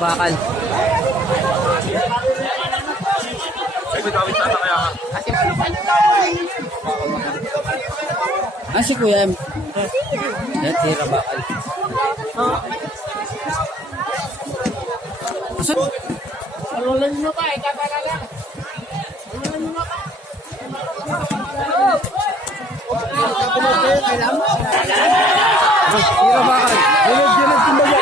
bakal. Si Kuya M. Yan, tira bakal. Alulan mo pa, ikakalala. Alulan mo pa. Tira bakal. Gilid, kumbaga.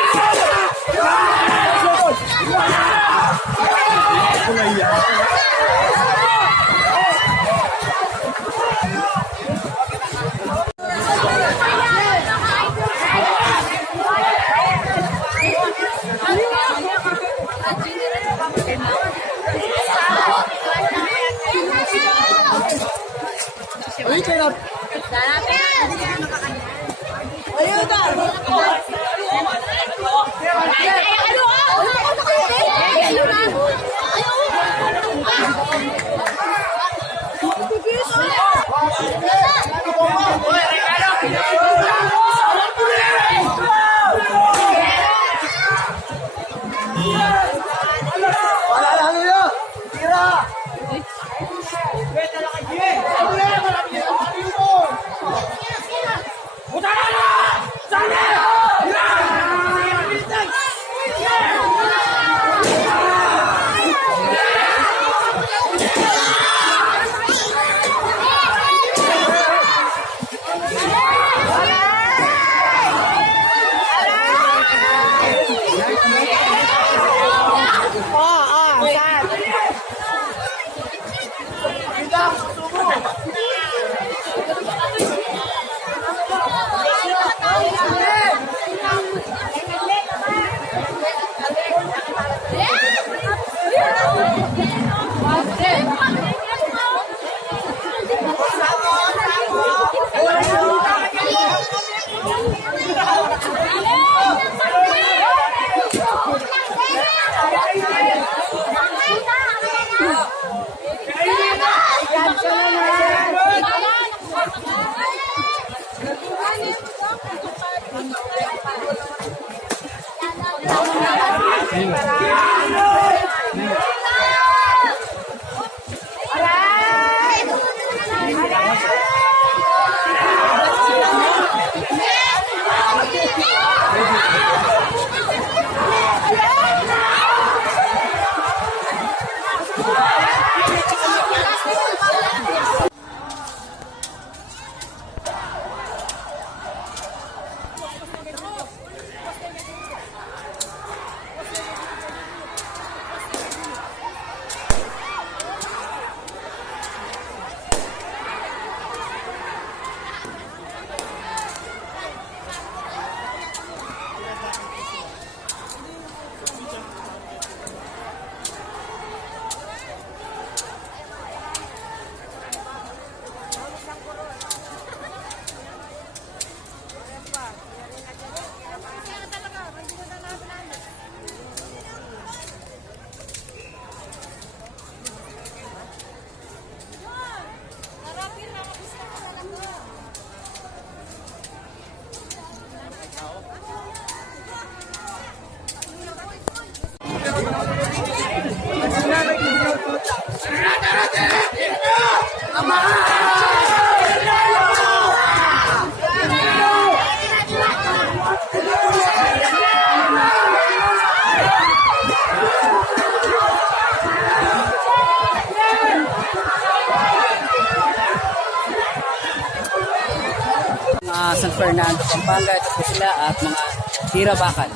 San Fernando, Pampanga. Ito po sila at mga tira bakal.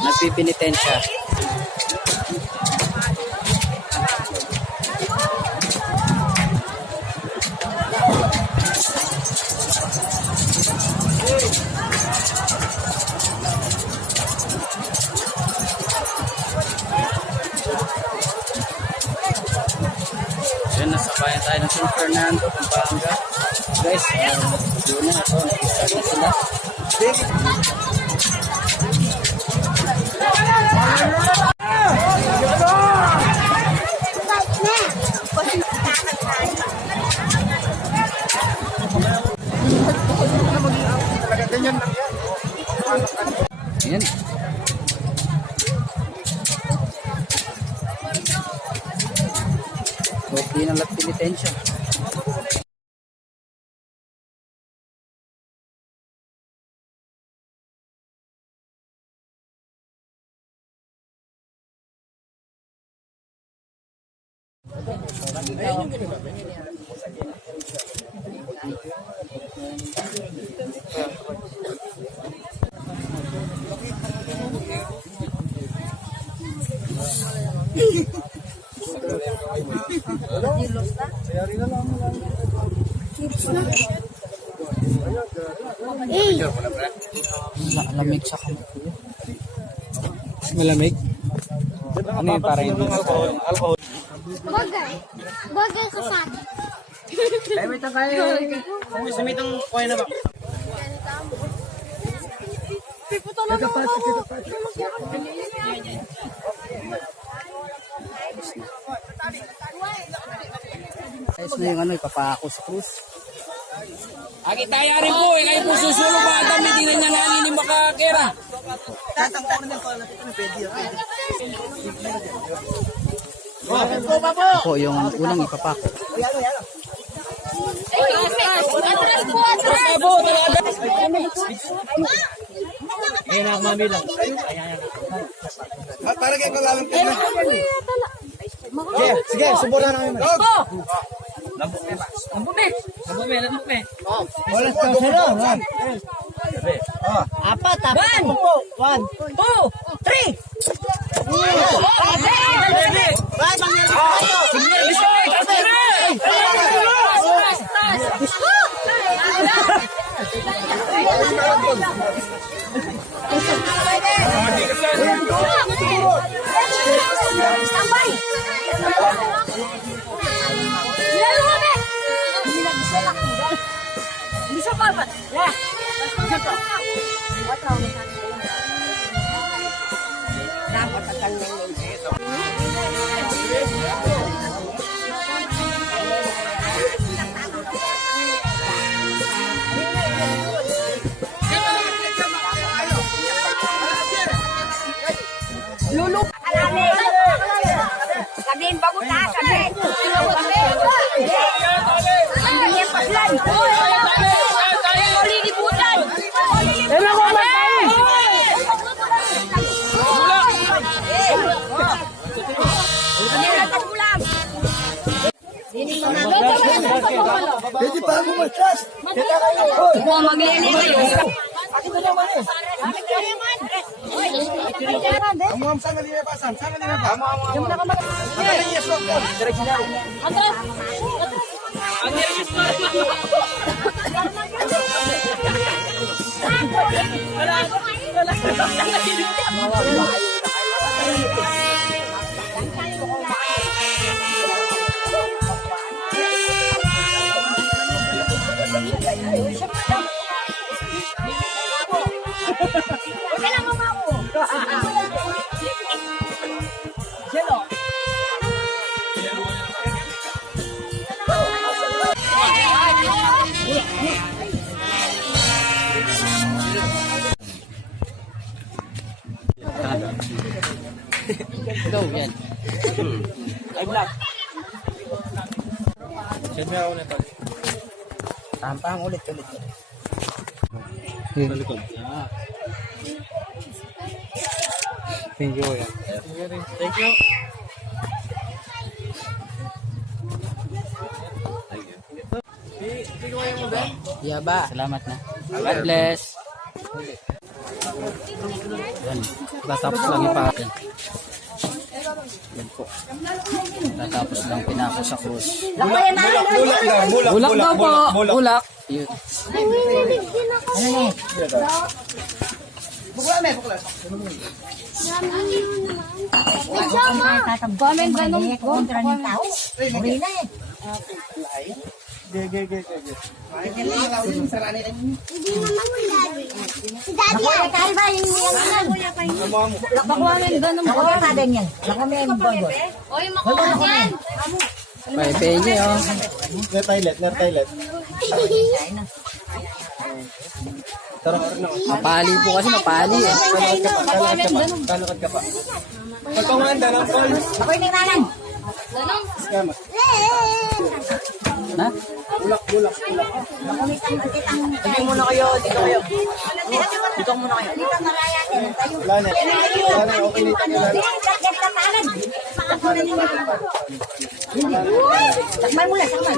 Nagpipinitensya. Yan, nasa bayan tayo ng San Fernando, Pampanga. Guys, doon na ito. Nag-start na sila. Ayan. Di na lang pinitensya. Malamig sa kamay. Malamig? Ano yung para hindi alcohol? Bagay. Bagay ka sa akin. Ay, may takay. Sumitong kuya na ba? Piputo lang ako. Ayos na yung ano, ipapako sa krus. Agi tayo rin po, kayo po susulong mga dami, di na niya nangin ni makakera. Ako yung unang ipapako. Atras po, atras. Ngayon ako mami lang. Para kayo kalalang pera. Sige, subukan na namin. Lambok Wala ka sila. Apat, apat. One. 2, 3. Tambay. Lalo kami. Bisa pa ba? Ya. Bisa pa. Dapat tatanggalin dito. Lulu. Sabihin bago na, sabihin. Hindi paslan. Lilibutan. Ano ko matay? Pwede pa ako mag-chat. Huwag maglilinis. Ang sana nila pasan. Sana nila pa. Ang yes, Go, yan. Tampang ulit. Thank you, yan. Thank you. Yaba. Salamat na. God bless. Yan. Tatapos lang ipakin. Yan po. Tatapos lang pinako sa krus. Bulak daw po. Bulak. Yun. Comment ganun. Kontra ng tao. Uri na eh. Hindi naman si Daddy. Nakuha ka ba yung nakuha ng ganun. Nakuha ka din yan. Nakuha yung burger. O yung makuha yan. May penye, oh. Toilet. Mapali po kasi, mapali eh. Talakad ka pa. Pagpanganda ng call. Nakuha yung tingnanan. Ha? Dito muna kayo, dito kayo. Dito muna kayo. Dito maraya din. Wala na. Wala na, okay na ito. Sakmal muna, sakmal.